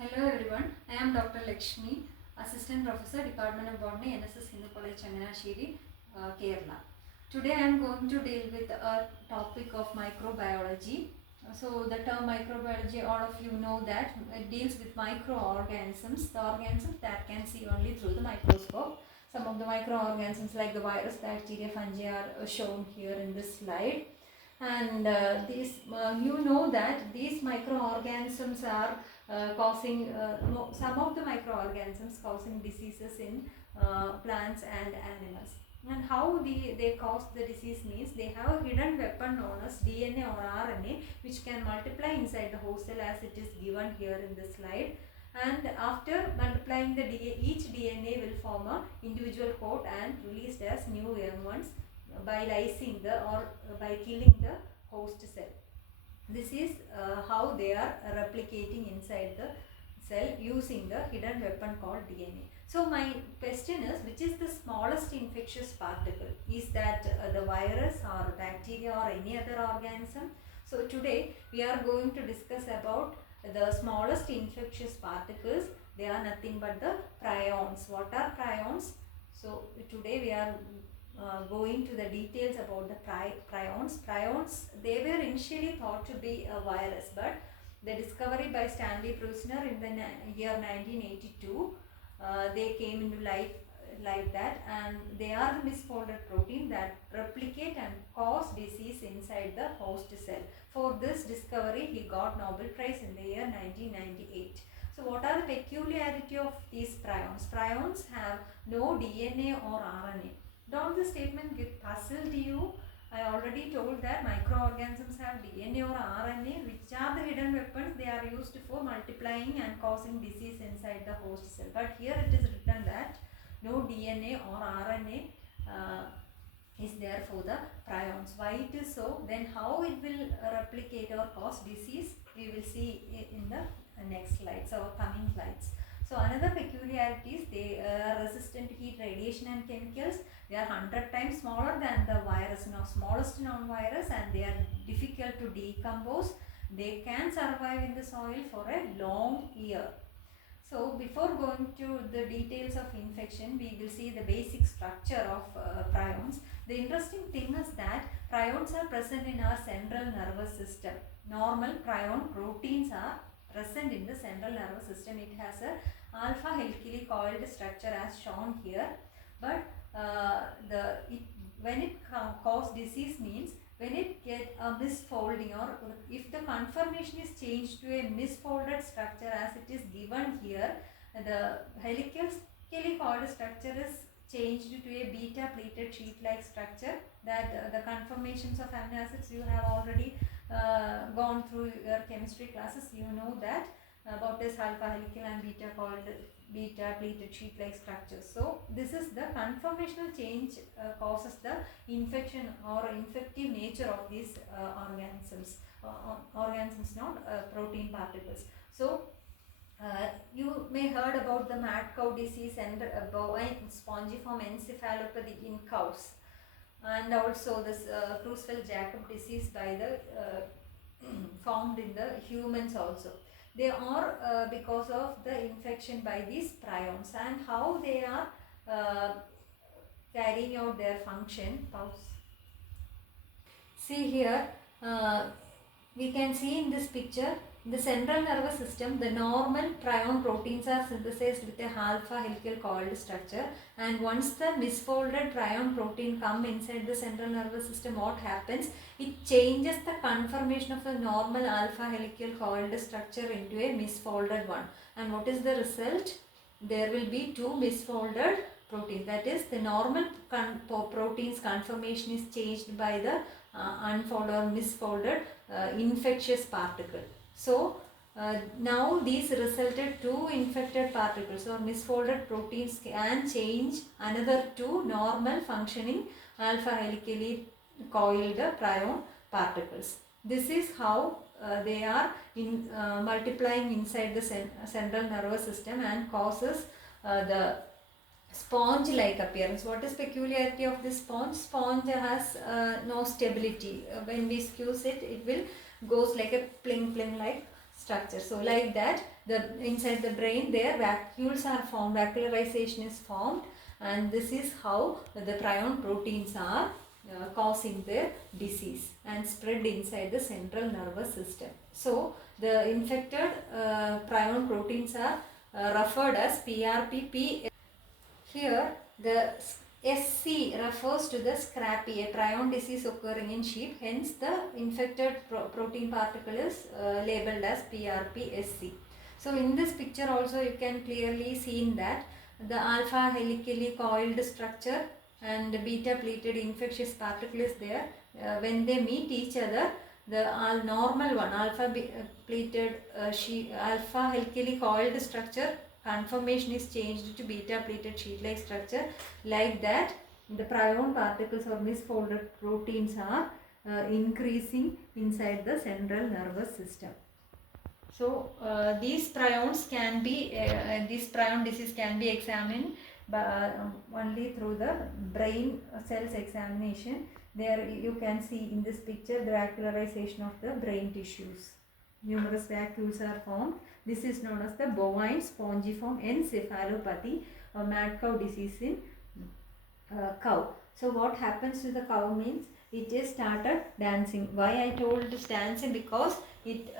Hello everyone, I am Dr. Lakshmi, Assistant Professor, Department of Botany, NSS Hindu College, Changanashiri, Kerala. Today I am going to deal with a topic of microbiology. So the term microbiology, all of you know that it deals with microorganisms, the organisms that can see only through the microscope. Some of the microorganisms like the virus, bacteria, fungi are shown here in this slide. And you know that these microorganisms are causing some of the microorganisms causing diseases in plants and animals. And how they cause the disease means they have a hidden weapon known as DNA or RNA, which can multiply inside the host cell as it is given here in the slide. And after multiplying the each DNA will form a individual coat and released as new young ones by lysing the or by killing the host cell. This is how they are replicating inside the cell using the hidden weapon called DNA. So my question is, which is the smallest infectious particle? Is that the virus or bacteria or any other organism? So today we are going to discuss about the smallest infectious particles. They are nothing but the prions. What are prions? So today we are going to the details about the prions. Prions, they were initially thought to be a virus, but the discovery by Stanley Prusiner in the year 1982, they came into light like that, and they are the misfolded protein that replicate and cause disease inside the host cell. For this discovery, he got Nobel Prize in the year 1998. So what are the peculiarity of these prions? Prions have no DNA or RNA. Don't the statement get puzzled you? I already told that microorganisms have DNA or RNA, which are the hidden weapons. They are used for multiplying and causing disease inside the host cell. But here it is written that no DNA or RNA is there for the prions. Why it is so? Then how it will replicate or cause disease? We will see in the next slides or coming slides. So another peculiarity is they are resistant to heat, radiation and chemicals. They are 100 times smaller than the virus, smallest known virus, and they are difficult to decompose. They can survive in the soil for a long year. So before going to the details of infection, we will see the basic structure of prions. The interesting thing is that prions are present in our central nervous system. Normal prion proteins are present in the central nervous system. It has a alpha helically coiled structure as shown here, but when it cause disease means when it get a misfolding, or if the conformation is changed to a misfolded structure as it is given here, the helically coiled structure is changed to a beta pleated sheet like structure. That the conformations of amino acids you have already gone through your chemistry classes. You know that about this alpha helical and beta pleated sheet like structures. So this is the conformational change causes the infection or infective nature of these organisms, not protein particles. So you may heard about the mad cow disease and bovine spongiform encephalopathy in cows, and also this Creutzfeldt-Jakob disease by the found in the humans also. They are because of the infection by these prions, and how they are carrying out their function. Pause. See here, we can see in this picture, in the central nervous system, the normal prion proteins are synthesized with a alpha helical coiled structure, and once the misfolded prion protein come inside the central nervous system, what happens? It changes the conformation of the normal alpha helical coiled structure into a misfolded one. And what is the result? There will be two misfolded proteins. That is, the normal protein's conformation is changed by the unfolded or misfolded infectious particle. So now these resulted two infected particles or misfolded proteins can change another two normal functioning alpha helically coiled prion particles. This is how they are multiplying inside the central nervous system and causes the sponge-like appearance. What is peculiarity of this sponge? Sponge has no stability. When we squeeze it, it will goes like a pling like structure. So like that, inside the brain there vacuoles are formed, vascularization is formed, and this is how the prion proteins are causing the disease and spread inside the central nervous system. So the infected prion proteins are referred as PRP. Here the SC refers to the scrapie, a prion disease occurring in sheep, hence the infected protein particle is labeled as PRP-SC. So in this picture also you can clearly see that the alpha helically coiled structure and beta pleated infectious particle is there. When they meet each other, the normal one, alpha pleated alpha helically coiled structure conformation is changed to beta pleated sheet-like structure. Like that, the prion particles or misfolded proteins are increasing inside the central nervous system. So these prions can be, this prion disease can be examined by, only through the brain cells examination. There you can see in this picture the vascularization of the brain tissues. Numerous vacuoles are formed. This is known as the bovine spongiform encephalopathy or mad cow disease in cow. So what happens to the cow means it just started dancing. Why I told it is dancing? Because it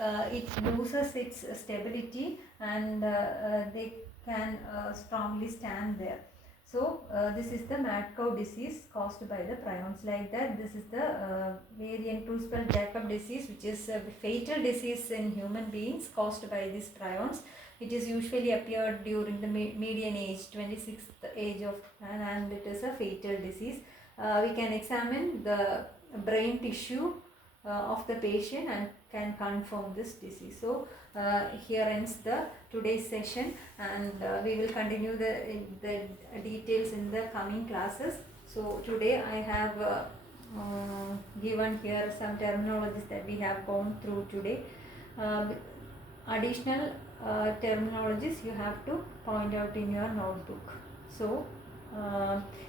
loses its stability and they can strongly stand there. So this is the mad cow disease caused by the prions. Like that, this is the variant Creutzfeldt-Jakob disease, which is a fatal disease in human beings caused by these prions. It is usually appeared during the median age, 26th age of man, and it is a fatal disease. We can examine the brain tissue of the patient and can confirm this disease. So here ends the today's session, and we will continue the details in the coming classes. So today I have given here some terminologies that we have gone through today. Additional terminologies you have to point out in your notebook. So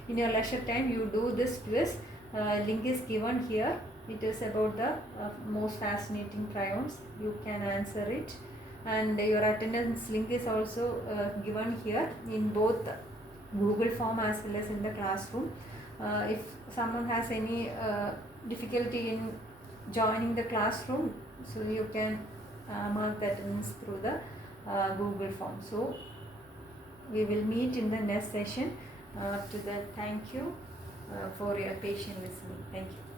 in your leisure time you do this quiz. Link is given here. It is about the most fascinating prions. You can answer it, and your attendance link is also given here in both Google form as well as in the classroom. If someone has any difficulty in joining the classroom, so you can mark the attendance through the Google form. So we will meet in the next session. To that, thank you for your patient listening. Thank you.